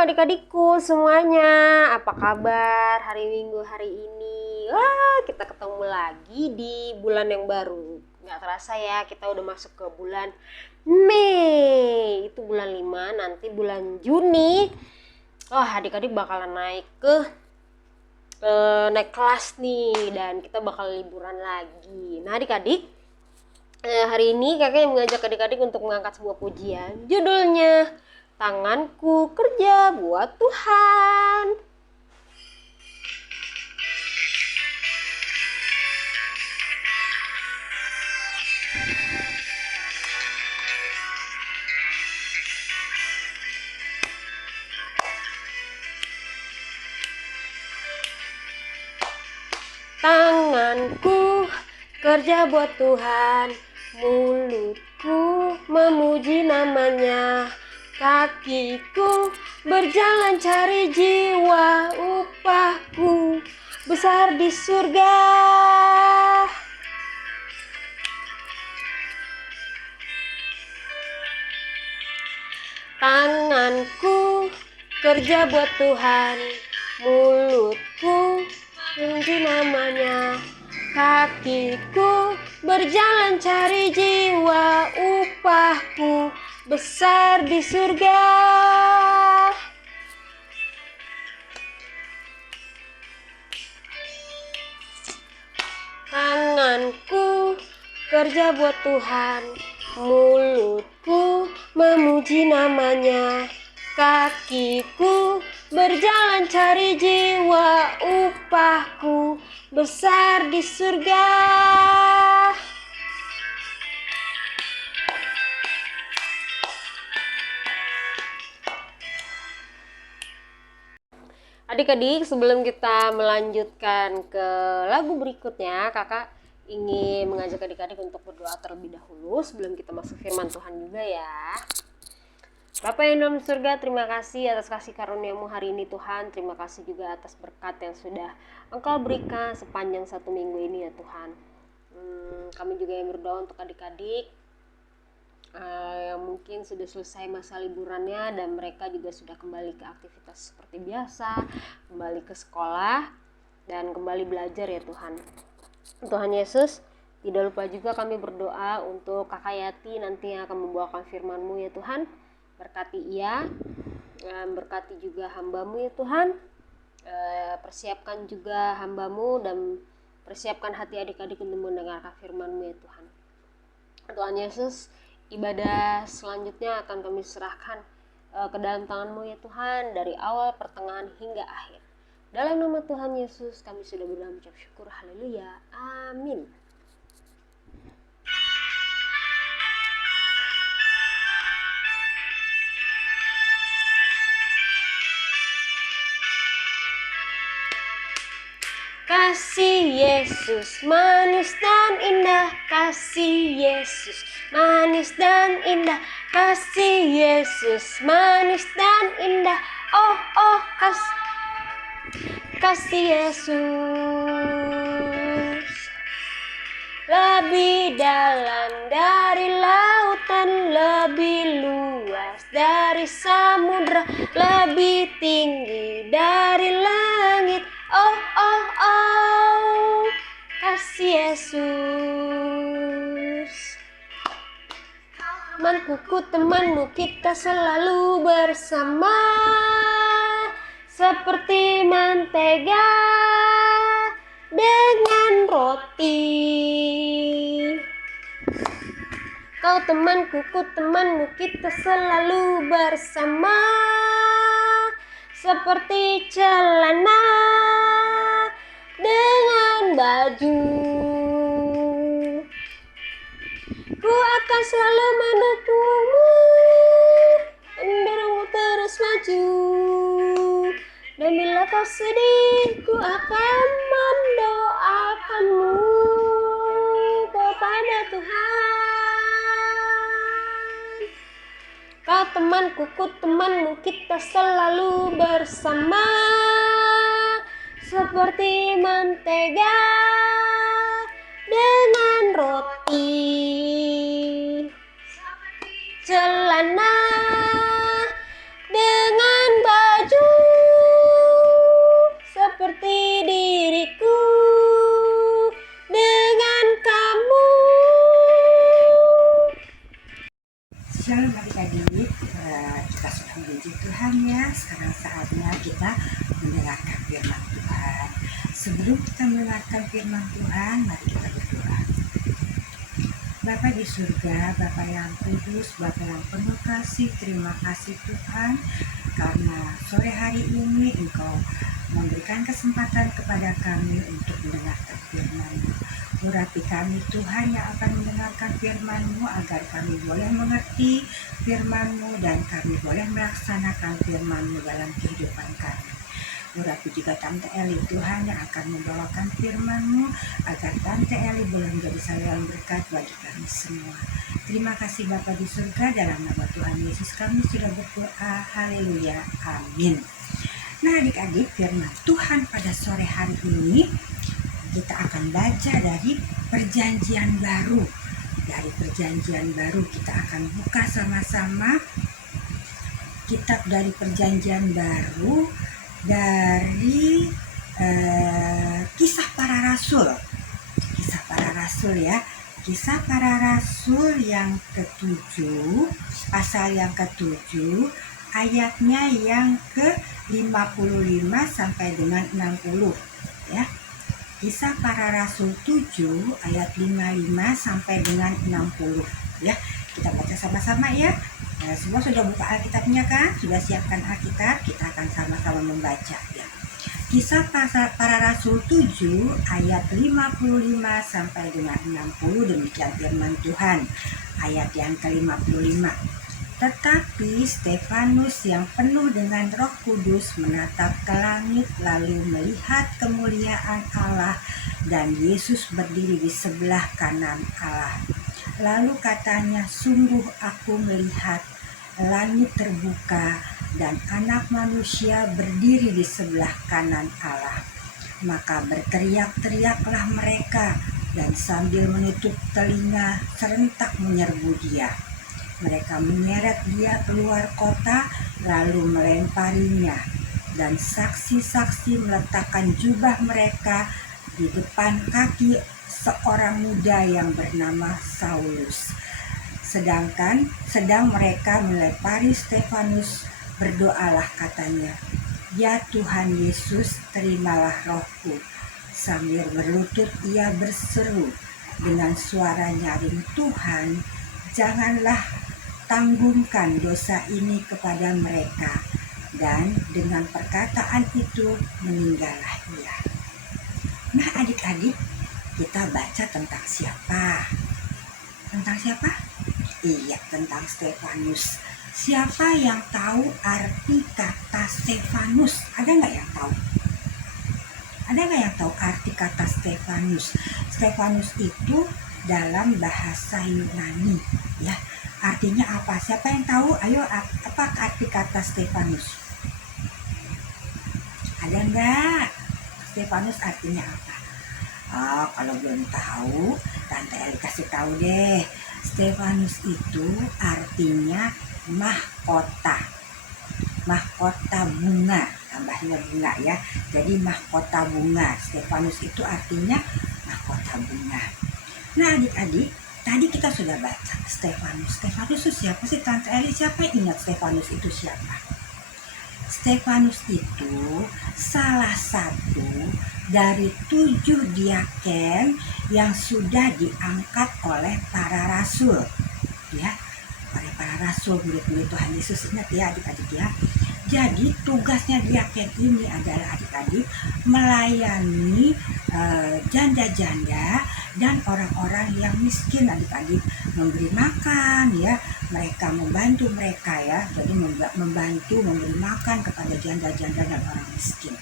adik-adikku semuanya, apa kabar hari Minggu hari ini? Wah, kita ketemu lagi di bulan yang baru. Nggak terasa ya, kita udah masuk ke bulan Mei. Itu bulan 5, nanti bulan Juni. Wah, adik-adik bakalan naik naik kelas nih, dan kita bakal liburan lagi. Nah adik-adik, hari ini kakak yang mengajak adik-adik untuk mengangkat sebuah pujian. Judulnya Tanganku Kerja Buat Tuhan. Tanganku kerja buat Tuhan, mulutku memuji namanya, kakiku berjalan cari jiwa, upahku besar di surga. Tanganku kerja buat Tuhan, mulutku memuji namanya, kakiku berjalan cari jiwa, upahku besar di surga. Tanganku kerja buat Tuhan, mulutku memuji namanya, kakiku berjalan cari jiwa, upahku besar di surga. Adik-adik, sebelum kita melanjutkan ke lagu berikutnya, kakak ingin mengajak adik-adik untuk berdoa terlebih dahulu sebelum kita masuk firman Tuhan juga ya. Bapa yang dalam surga, terima kasih atas kasih karunia-Mu hari ini Tuhan. Terima kasih juga atas berkat yang sudah Engkau berikan sepanjang 1 minggu ini ya Tuhan. Kami juga yang berdoa untuk adik-adik yang mungkin sudah selesai masa liburannya dan mereka juga sudah kembali ke aktivitas seperti biasa, kembali ke sekolah dan kembali belajar ya Tuhan. Tuhan Yesus, tidak lupa juga kami berdoa untuk Kakak Yati nanti yang akan membawakan firman-Mu ya Tuhan. Berkati ia, berkati juga hamba-Mu ya Tuhan. Persiapkan juga hamba-Mu dan persiapkan hati adik-adik untuk mendengarkan firman-Mu ya Tuhan. Tuhan Yesus, ibadah selanjutnya akan kami serahkan ke dalam tangan-Mu ya Tuhan, dari awal, pertengahan hingga akhir. Dalam nama Tuhan Yesus kami sudah berdoa mengucap syukur. Haleluya. Amin. Kasih Yesus manis dan indah, kasih Yesus manis dan indah, kasih Yesus manis dan indah. Oh oh, kasih Yesus lebih dalam dari lautan, lebih luas dari samudra, lebih tinggi dari langit. Oh oh oh, kasih Yesus. Temanmu kita selalu bersama, seperti mentega dengan roti. Kau temanku, ku temanmu, kita selalu bersama, seperti celana dengan baju. Ku akan selalu mendukungmu, mendorongmu terus maju. Dan bila kau sedih, ku akan mendoakanmu kepada Tuhan. Kau temanku, ku temanmu, kita selalu bersama, seperti mentega dengan roti. Celana dengan baju. Shalom adik-adik, kita sudah memuji Tuhan ya. Sekarang saatnya kita mendengarkan firman Tuhan. Sebelum kita mendengarkan firman Tuhan, mari kita berdoa. Bapa di surga, Bapa yang kudus, Bapa yang penuh kasih, terima kasih Tuhan karena sore hari ini Engkau memberikan kesempatan kepada kami untuk mendengarkan firman-Mu. Urapi kami Tuhan yang akan mendengarkan firman-Mu agar kami boleh mengerti firman-Mu dan kami boleh melaksanakan firman-Mu dalam kehidupan kami. Urapi juga Tante Eli Tuhan yang akan membawakan firman-Mu agar Tante Eli boleh menjadi saluran berkat bagi kami semua. Terima kasih Bapa di surga, dalam nama Tuhan Yesus kami sudah berdoa. Haleluya, amin. Nah adik-adik, firman Tuhan pada sore hari ini kita akan baca dari Perjanjian Baru. Dari Perjanjian Baru kita akan buka sama-sama kitab dari Perjanjian Baru dari Kisah Para Rasul. Kisah Para Rasul ya. Kisah Para Rasul yang ke-7, pasal yang ke-7, ayatnya yang ke-55 sampai dengan 60 ya. Kisah Para Rasul 7 ayat 55 sampai dengan 60 ya. Kita baca sama-sama ya. Semua sudah buka Alkitabnya kan? Sudah siapkan Alkitab? Kita akan sama-sama membaca ya. Kisah Para Rasul 7 ayat 55 sampai dengan 60, demikian firman Tuhan. Ayat yang ke-55. Tetapi Stefanus yang penuh dengan Roh Kudus menatap ke langit lalu melihat kemuliaan Allah dan Yesus berdiri di sebelah kanan Allah. Lalu katanya, sungguh aku melihat langit terbuka dan Anak Manusia berdiri di sebelah kanan Allah. Maka berteriak-teriaklah mereka dan sambil menutup telinga serentak menyerbu Dia. Mereka menyeret Dia keluar kota lalu melemparinya, dan saksi-saksi meletakkan jubah mereka di depan kaki seorang muda yang bernama Saulus. Sedang mereka melempari Stefanus, berdoalah katanya, ya Tuhan Yesus, terimalah rohku. Sambil berlutut ia berseru dengan suara nyaring, Tuhan, janganlah tanggungkan dosa ini kepada mereka. Dan dengan perkataan itu meninggallah ia. Nah adik-adik, kita baca tentang siapa? Tentang siapa? Iya, tentang Stefanus. Siapa yang tahu arti kata Stefanus? Ada nggak yang tahu? Ada nggak yang tahu arti kata Stefanus? Stefanus itu dalam bahasa Yunani ya. Artinya apa? Siapa yang tahu? Ayo, apa arti kata Stefanus? Ada nggak? Stefanus artinya apa? Oh, kalau belum tahu, Tante Eli kasih tahu deh. Stefanus itu artinya mahkota. Mahkota bunga, tambahnya bunga ya. Jadi mahkota bunga. Stefanus itu artinya mahkota bunga. Nah adik-adik, tadi kita sudah baca Stefanus. Stefanus itu siapa sih Tante Eli? Siapa yang ingat Stefanus itu siapa? Stefanus itu salah satu dari 7 diaken yang sudah diangkat oleh para rasul ya, oleh para rasul, murid-murid Tuhan Yesus. Ingat ya adik-adik ya. Jadi tugasnya diaken ini adalah adik-adik melayani janda-janda dan orang-orang yang miskin adik-adik, memberi makan ya, mereka membantu mereka ya, jadi membantu memberi makan kepada janda-janda dan orang miskin.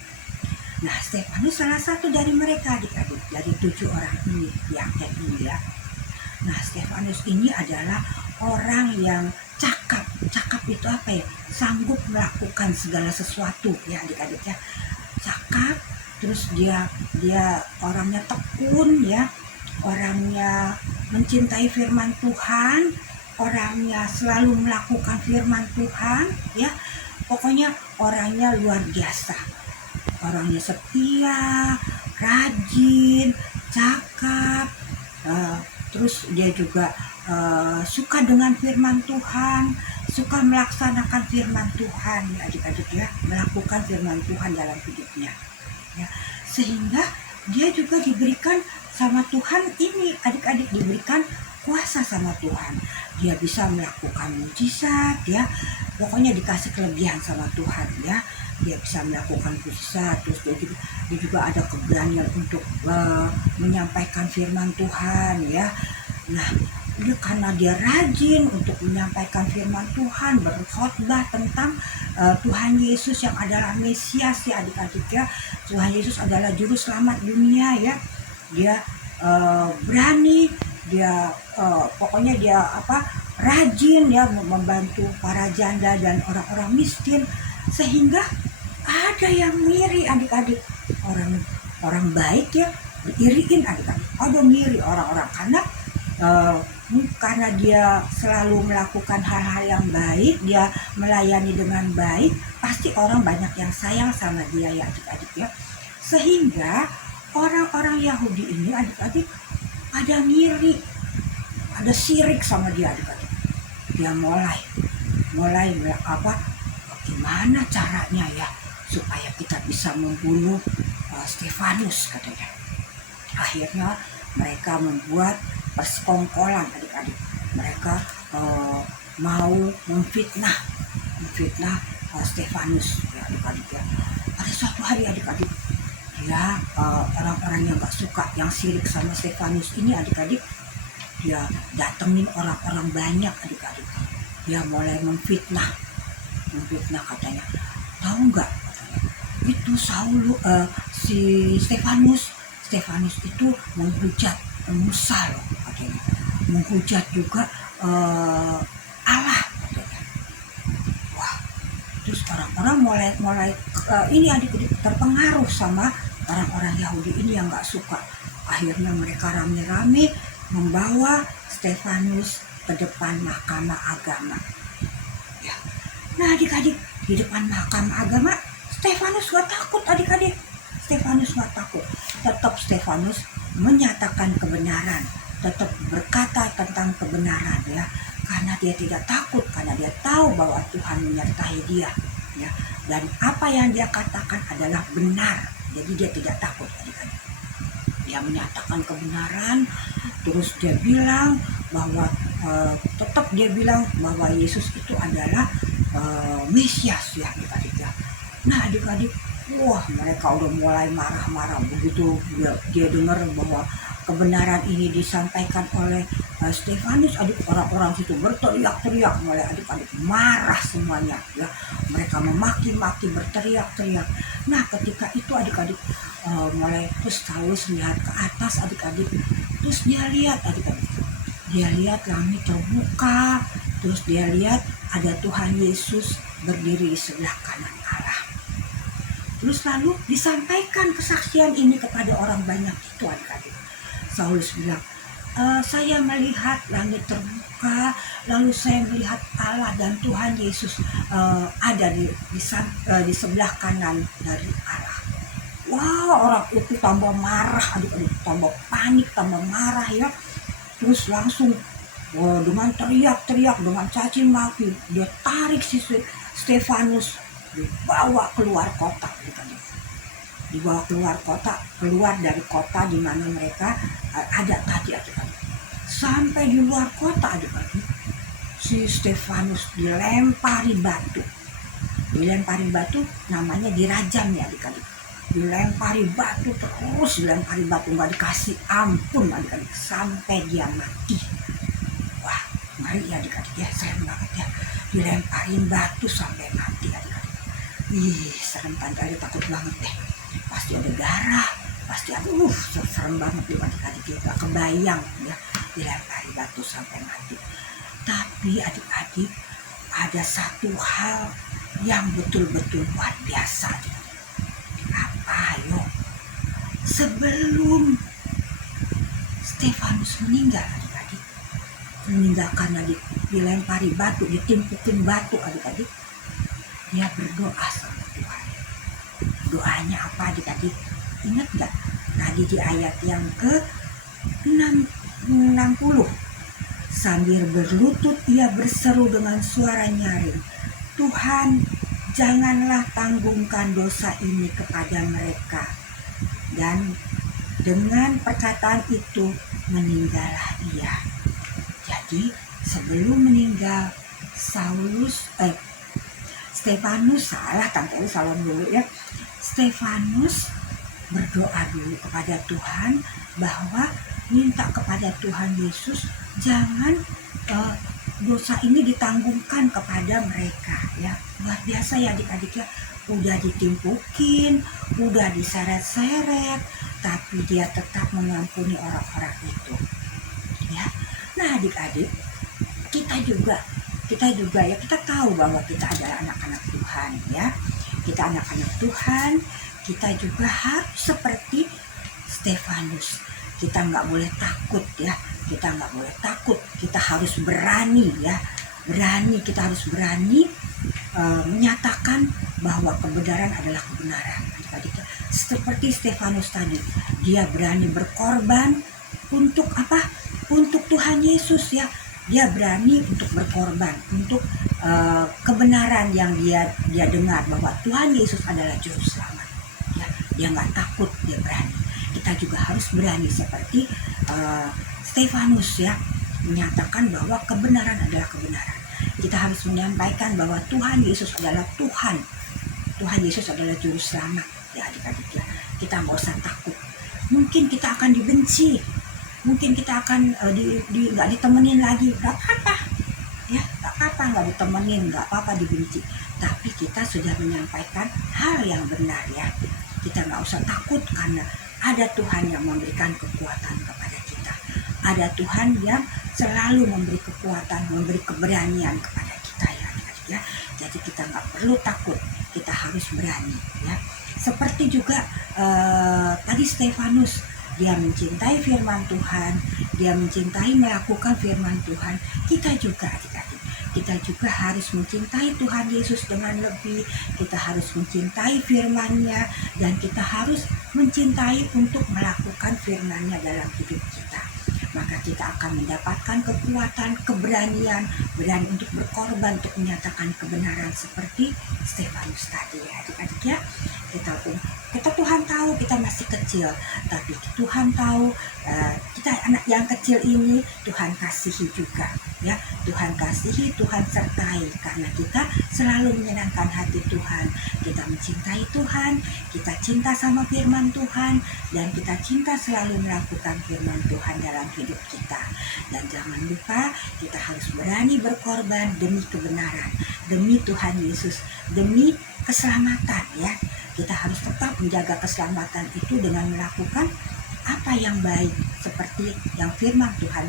Nah Stefanus salah satu dari mereka adik-adik, dari 7 orang ini, diaken ini ya. Nah Stefanus ini adalah orang yang cakap. Cakap itu apa ya? Sanggup melakukan segala sesuatu ya adik-adik ya. Cakap, terus dia orangnya tekun ya, orangnya mencintai firman Tuhan, orangnya selalu melakukan firman Tuhan ya. Pokoknya orangnya luar biasa. Orangnya setia, rajin, cakap, terus dia juga suka dengan firman Tuhan, suka melaksanakan firman Tuhan ya adik-adik ya, melakukan firman Tuhan dalam hidupnya ya, sehingga dia juga diberikan sama Tuhan ini adik-adik, diberikan kuasa sama Tuhan, dia bisa melakukan mujizat ya, pokoknya dikasih kelebihan sama Tuhan ya, dia bisa melakukan mujizat, terus dia juga ada keberanian untuk menyampaikan firman Tuhan ya. Nah, dia karena dia rajin untuk menyampaikan firman Tuhan, berkhotbah tentang Tuhan Yesus yang adalah Mesias ya adik-adik ya, Tuhan Yesus adalah juru selamat dunia ya, dia berani, dia pokoknya dia rajin ya membantu para janda dan orang-orang miskin, sehingga ada yang ngiri adik-adik, orang baik ya iriin adik-adik, ada ngiri orang-orang karena dia selalu melakukan hal-hal yang baik, dia melayani dengan baik, pasti orang banyak yang sayang sama dia ya adik-adik ya, sehingga orang-orang Yahudi ini adik-adik ada ngiri, ada sirik sama dia adik-adik, dia mulai gimana caranya ya supaya kita bisa membunuh Stefanus katanya. Akhirnya mereka membuat persekongkolan adik-adik, mereka mau memfitnah Stefanus ya adik-adik ya. Pada suatu hari adik-adik, dia orang-orang yang gak suka, yang sirik sama Stefanus ini adik-adik, dia datengin orang-orang banyak adik-adik, dia mulai memfitnah katanya, tahu nggak katanya, itu si Stefanus itu menghujat Musa loh katanya, menghujat juga Allah katanya. Wah, terus orang-orang mulai ini adik-adik terpengaruh sama orang-orang Yahudi ini yang nggak suka. Akhirnya mereka rame-rame membawa Stefanus ke depan mahkamah agama ya. Nah adik-adik, di depan mahkamah agama Stefanus gak takut adik-adik, Stefanus gak takut, tetap Stefanus menyatakan kebenaran, tetap berkata tentang kebenaran ya, karena dia tidak takut, karena dia tahu bahwa Tuhan menyertai dia ya, dan apa yang dia katakan adalah benar, jadi dia tidak takut adik-adik. Dia menyatakan kebenaran, terus dia bilang bahwa tetap dia bilang bahwa Yesus itu adalah Mesias ya adik-adik ya. Nah adik-adik, wah mereka udah mulai marah-marah begitu dia dengar bahwa kebenaran ini disampaikan oleh Stefanus, adik, orang-orang situ berteriak-teriak, mulai adik-adik marah semuanya ya, mereka memaki-maki, berteriak-teriak. Nah ketika itu adik-adik mulai terus Saulus melihat ke atas adik-adik, terus dia lihat adik-adik, dia lihat langit terbuka, terus dia lihat ada Tuhan Yesus berdiri di sebelah kanan Allah. Terus lalu disampaikan kesaksian ini kepada orang banyak itu adik-adik. Saulus bilang, saya melihat langit terbuka, lalu saya melihat Allah dan Tuhan Yesus ada di sebelah kanan dari Allah. Wah, orang itu tambah marah adik-adik, tambah panik, tambah marah ya. Terus langsung dengan teriak-teriak, dengan caci maki, dia tarik si Stefanus, dibawa keluar kota adik-adik. Dibawa keluar kota, keluar dari kota di mana mereka ada tadi adik-adik. Sampai di luar kota adik-adik, si Stefanus dilempari batu. Dilempari batu namanya dirajam ya adik-adik. Dilempari batu terus, dilempari batu, nggak dikasih ampun adik-adik sampai dia mati. Wah ngeri ya adik-adik ya, serem banget ya, dilemparin batu sampai mati adik-adik. Ih serem banget, takut banget deh, pasti ada darah, pasti ada serem banget deh adik-adik, gak kebayang ya dilempari batu sampai mati. Tapi adik-adik, ada satu hal yang betul-betul luar biasa adik-adik. Apa ayo? Sebelum Stefanus meninggal adik-adik, meninggal karena dilempari batu, ditimpukin batu adik-adik, dia berdoa sama Tuhan. Doanya apa adik-adik? Ingat gak? Tadi di ayat yang ke 6 60. Sambil berlutut ia berseru dengan suara nyaring, Tuhan, janganlah tanggungkan dosa ini kepada mereka. Dan dengan perkataan itu meninggallah ia. Jadi sebelum meninggal Stefanus, Tante salam dulu ya. Stefanus berdoa dulu kepada Tuhan bahwa minta kepada Tuhan Yesus jangan dosa ini ditanggungkan kepada mereka ya. Luar biasa ya adik-adik ya, udah ditimpukin, udah diseret-seret, tapi dia tetap mengampuni orang-orang itu ya. Nah adik-adik, kita juga ya, kita tahu bahwa kita adalah anak-anak Tuhan ya. Kita anak-anak Tuhan, kita juga harus seperti Stefanus. Kita nggak boleh takut ya, kita nggak boleh takut, kita harus berani ya, kita harus berani menyatakan bahwa kebenaran adalah kebenaran. Adik-adik, seperti Stefanus tadi, dia berani berkorban untuk apa? Untuk Tuhan Yesus ya. Dia berani untuk berkorban untuk kebenaran yang dia dengar bahwa Tuhan Yesus adalah juru selamat. Ya, dia nggak takut, dia berani. Kita juga harus berani seperti Stefanus ya, menyatakan bahwa kebenaran adalah kebenaran. Kita harus menyampaikan bahwa Tuhan Yesus adalah Tuhan. Tuhan Yesus adalah juru selamat ya adik-adik ya. Kita nggak usah takut. Mungkin kita akan dibenci, mungkin kita akan nggak ditemenin lagi, nggak apa-apa ya, nggak apa-apa nggak ditemenin, nggak apa-apa dibenci, tapi kita sudah menyampaikan hal yang benar ya. Kita nggak usah takut karena ada Tuhan yang memberikan kekuatan kepada kita, ada Tuhan yang selalu memberi kekuatan, memberi keberanian kepada kita ya adik-adik ya. Jadi kita nggak perlu takut, kita harus berani ya. Seperti juga tadi Stefanus, dia mencintai firman Tuhan, dia mencintai melakukan firman Tuhan. Kita juga adik-adik, kita juga harus mencintai Tuhan Yesus dengan lebih. Kita harus mencintai firman-Nya dan kita harus mencintai untuk melakukan firman-Nya dalam hidup kita. Maka kita akan mendapatkan kekuatan, keberanian, berani untuk berkorban, untuk menyatakan kebenaran seperti Stefanus tadi ya adik-adik ya. Kita Tuhan tahu kita masih kecil, tapi Tuhan tahu kita anak yang kecil ini Tuhan kasihi juga ya. Tuhan kasihi, Tuhan sertai karena kita selalu menyenangkan hati Tuhan. Kita mencintai Tuhan, kita cinta sama firman Tuhan, dan kita cinta selalu melakukan firman Tuhan dalam hidup kita. Dan jangan lupa kita harus berani berkorban demi kebenaran, demi Tuhan Yesus, demi keselamatan ya. Kita harus tetap menjaga keselamatan itu dengan melakukan apa yang baik seperti yang firman Tuhan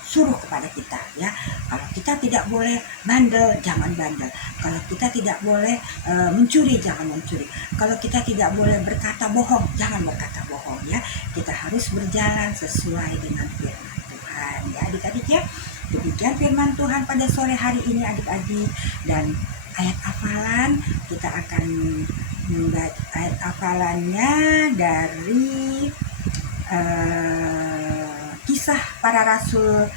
suruh kepada kita ya. Kalau kita tidak boleh bandel, jangan bandel. Kalau kita tidak boleh mencuri, jangan mencuri. Kalau kita tidak boleh berkata bohong, jangan berkata bohong ya. Kita harus berjalan sesuai dengan firman Tuhan ya adik-adik ya. Demikian firman Tuhan pada sore hari ini adik-adik. Dan ayat hafalan kita akan membaca ayat hafalannya dari Kisah Para Rasul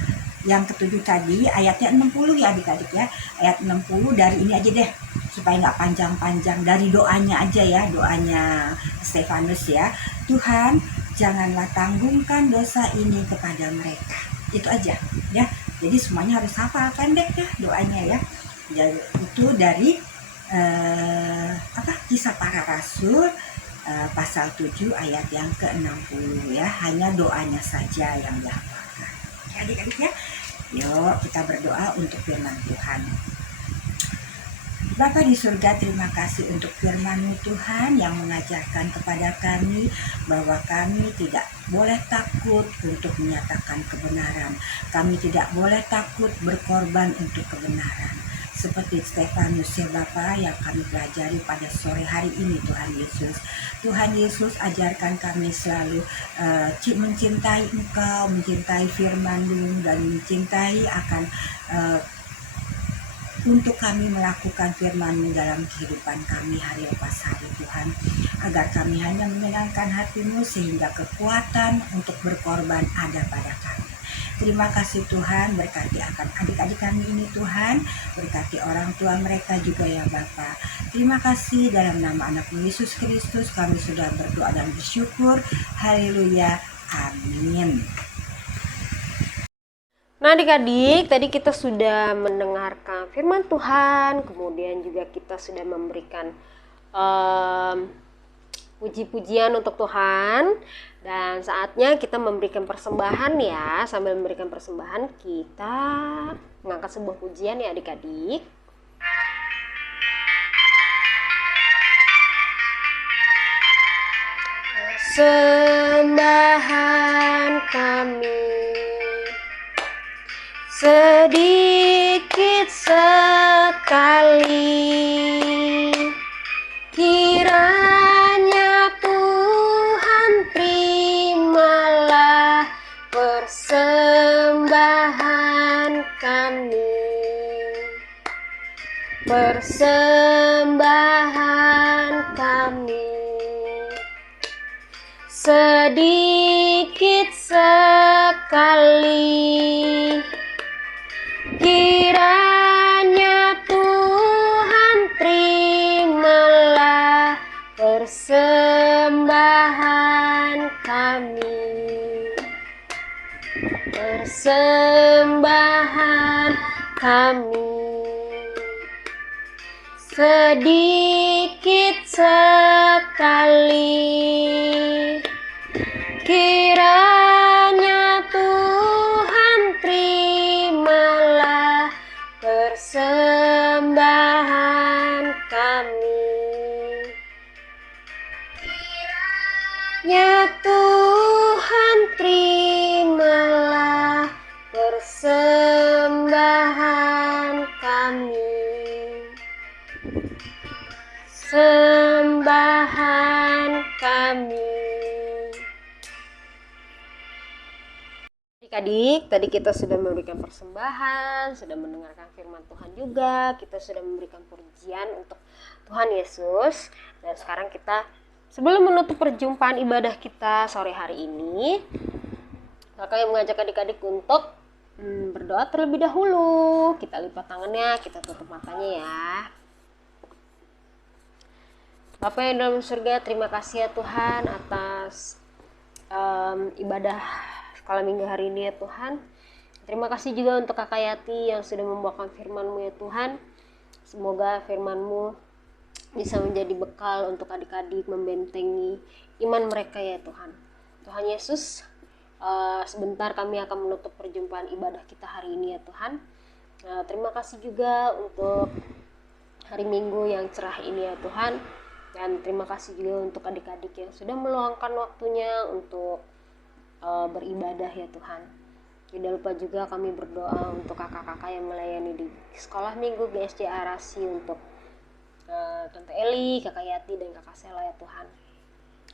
yang ketujuh tadi, ayatnya 60 ya adik-adik ya. Ayat 60 dari ini aja deh, supaya nggak panjang-panjang, dari doanya aja ya, doanya Stefanus ya. Tuhan, janganlah tanggungkan dosa ini kepada mereka. Itu aja ya. Jadi semuanya harus hafal, pendek ya doanya ya. Jadi, itu dari Kisah Para Rasul pasal 7 ayat yang ke-60 ya. Hanya doanya saja yang dihafalkan ya adik-adik ya. Yuk kita berdoa untuk firman Tuhan. Bapa di surga, terima kasih untuk firman-Mu Tuhan yang mengajarkan kepada kami bahwa kami tidak boleh takut untuk menyatakan kebenaran. Kami tidak boleh takut berkorban untuk kebenaran. Seperti Stefanus ya Bapa yang kami pelajari pada sore hari ini Tuhan Yesus. Tuhan Yesus ajarkan kami selalu mencintai Engkau, mencintai firman-Mu dan mencintai akan untuk kami melakukan firman-Mu dalam kehidupan kami hari lepas hari Tuhan. Agar kami hanya menyenangkan hati-Mu sehingga kekuatan untuk berkorban ada pada kami. Terima kasih Tuhan, berkati akan adik-adik kami ini Tuhan, berkati orang tua mereka juga ya Bapa. Terima kasih dalam nama anak-Mu Yesus Kristus kami sudah berdoa dan bersyukur. Haleluya, amin. Nah adik-adik, tadi kita sudah mendengarkan firman Tuhan, kemudian juga kita sudah memberikan puji-pujian untuk Tuhan. Dan saatnya kita memberikan persembahan ya. Sambil memberikan persembahan, kita mengangkat sebuah pujian ya adik-adik. Persembahan kami sedikit sekali, kiranya Tuhan terimalah persembahan kami. Persembahan kami sedikit sekali, kiranya Tuhan terimalah persembahan kami. Persembahan kami sedikit sekali, kiranya Tuhan terimalah persembahan kami. Kiranya Tuhan terimalah persembahan kami. Sembahan kami. Adik-adik, tadi kita sudah memberikan persembahan, sudah mendengarkan firman Tuhan juga, kita sudah memberikan pujian untuk Tuhan Yesus. Dan sekarang kita, sebelum menutup perjumpaan ibadah kita sore hari ini, kakak yang mengajak adik-adik untuk berdoa terlebih dahulu. Kita lipat tangannya, kita tutup matanya ya. Bapa yang dalam surga, terima kasih ya Tuhan atas ibadah sekolah minggu hari ini ya Tuhan. Terima kasih juga untuk Kakak Yati yang sudah membawakan firman-Mu ya Tuhan. Semoga firman-Mu bisa menjadi bekal untuk adik-adik membentengi iman mereka ya Tuhan. Tuhan Yesus, sebentar kami akan menutup perjumpaan ibadah kita hari ini ya Tuhan. Terima kasih juga untuk hari Minggu yang cerah ini ya Tuhan. Dan terima kasih juga untuk adik-adik yang sudah meluangkan waktunya untuk beribadah ya Tuhan. Tidak lupa juga kami berdoa untuk kakak-kakak yang melayani di sekolah minggu GSJ Arasi, untuk Tante Eli, Kakak Yati, dan Kakak Sela ya Tuhan.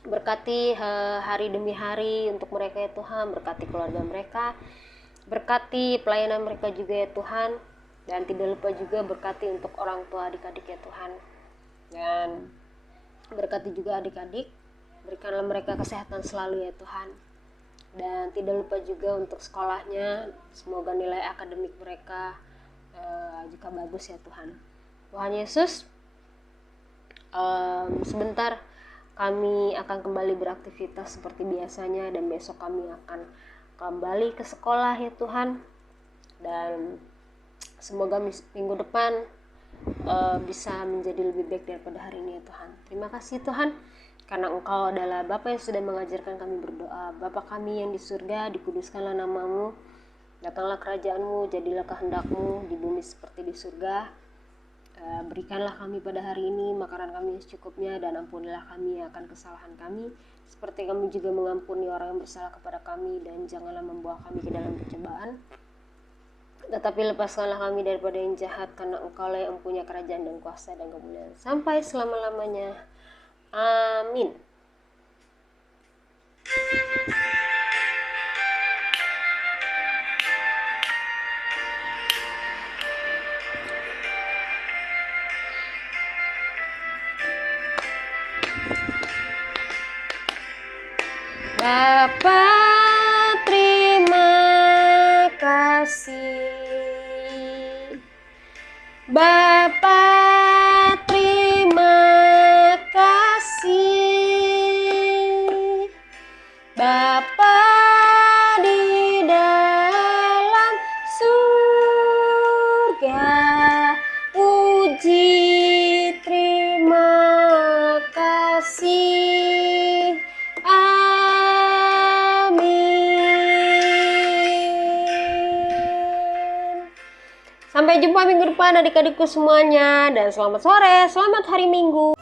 Berkati hari demi hari untuk mereka ya Tuhan, berkati keluarga mereka, berkati pelayanan mereka juga ya Tuhan, dan tidak lupa juga berkati untuk orang tua adik-adik ya Tuhan. Dan berkati juga adik-adik, berikanlah mereka kesehatan selalu ya Tuhan. Dan tidak lupa juga untuk sekolahnya, semoga nilai akademik mereka juga bagus ya Tuhan. Tuhan Yesus, sebentar kami akan kembali beraktivitas seperti biasanya, dan besok kami akan kembali ke sekolah ya Tuhan. Dan semoga minggu depan bisa menjadi lebih baik daripada hari ini ya Tuhan. Terima kasih Tuhan, karena Engkau adalah Bapa yang sudah mengajarkan kami berdoa. Bapa kami yang di surga, dikuduskanlah nama-Mu, datanglah kerajaan-Mu, jadilah kehendak-Mu di bumi seperti di surga. Berikanlah kami pada hari ini makanan kami secukupnya, dan ampunilah kami akan kesalahan kami, seperti kami juga mengampuni orang yang bersalah kepada kami, dan janganlah membawa kami ke dalam pencobaan, tetapi lepaskanlah kami daripada yang jahat, karena Engkau-lah yang mempunyai kerajaan dan kuasa dan kemuliaan sampai selama-lamanya. Amin. Bapa, terima Bapa, terima kasih. Bapa di dalam surga, puji terima kasih. Amin. Sampai jumpa minggu depan adik-adikku semuanya, dan selamat sore, selamat hari Minggu.